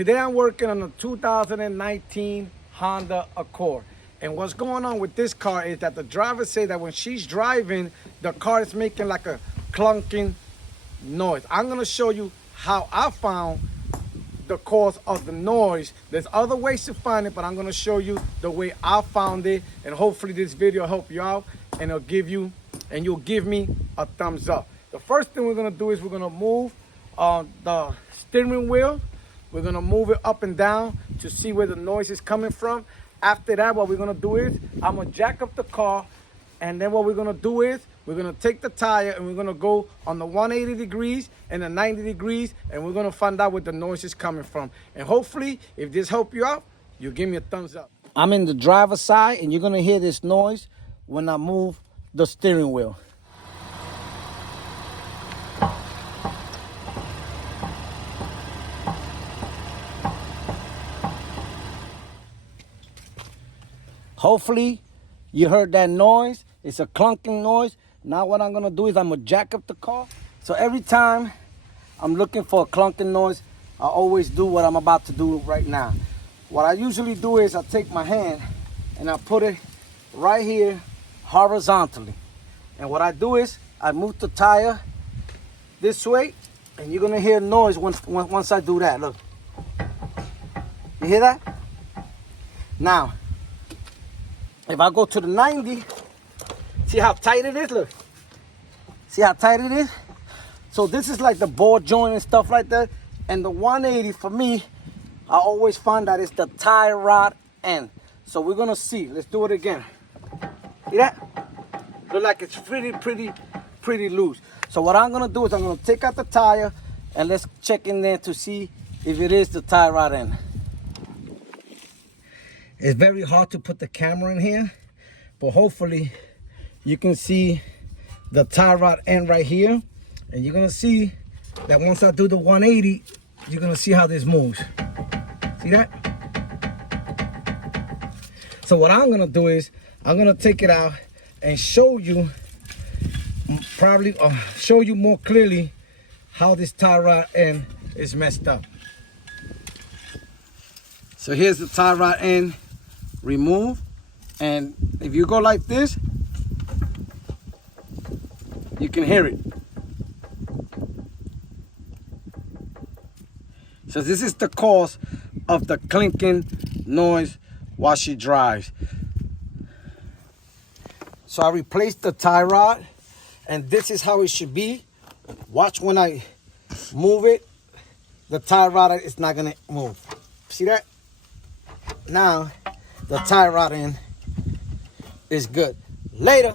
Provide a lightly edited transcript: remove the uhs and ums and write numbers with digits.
Today I'm working on a 2019 Honda Accord. And what's going on with this car is that the driver say that when she's driving, the car is making like a clunking noise. I'm gonna show you how I found the cause of the noise. There's other ways to find it, but I'm gonna show you the way I found it, and hopefully this video will help you out, and you'll give me a thumbs up. The first thing we're gonna do is we're gonna move the steering wheel. We're gonna move it up and down to see where the noise is coming from. After that, what we're gonna do is I'm gonna jack up the car, and then what we're gonna do is we're gonna take the tire and we're gonna go on the 180 degrees and the 90 degrees, and we're gonna find out where the noise is coming from. And hopefully, if this helps you out, you give me a thumbs up. I'm in the driver's side, and you're gonna hear this noise when I move the steering wheel. Hopefully, you heard that noise. It's a clunking noise. Now what I'm gonna do is I'm gonna jack up the car. So every time I'm looking for a clunking noise, I always do what I'm about to do right now. What I usually do is I take my hand and I put it right here horizontally. And what I do is I move the tire this way, and you're gonna hear noise once I do that. Look, you hear that? Now, if I go to the 90, see how tight it is? Look. See how tight it is? So this is like the ball joint and stuff like that. And the 180 for me, I always find that it's the tie rod end. So we're gonna see. Let's do it again. See that? Look like it's pretty loose. So what I'm gonna do is I'm gonna take out the tire and let's check in there to see if it is the tie rod end. It's very hard to put the camera in here, but hopefully you can see the tie rod end right here. And you're gonna see that once I do the 180, you're gonna see how this moves. See that? So what I'm gonna do is I'm gonna take it out and show you, show you more clearly how this tie rod end is messed up. So here's the tie rod end remove, and if you go like this, you can hear it. So this is the cause of the clinking noise while she drives. So I replaced the tie rod, and this is how it should be. Watch when I move it, the tie rod is not gonna move. See that? Now the tie rod end is good. Later.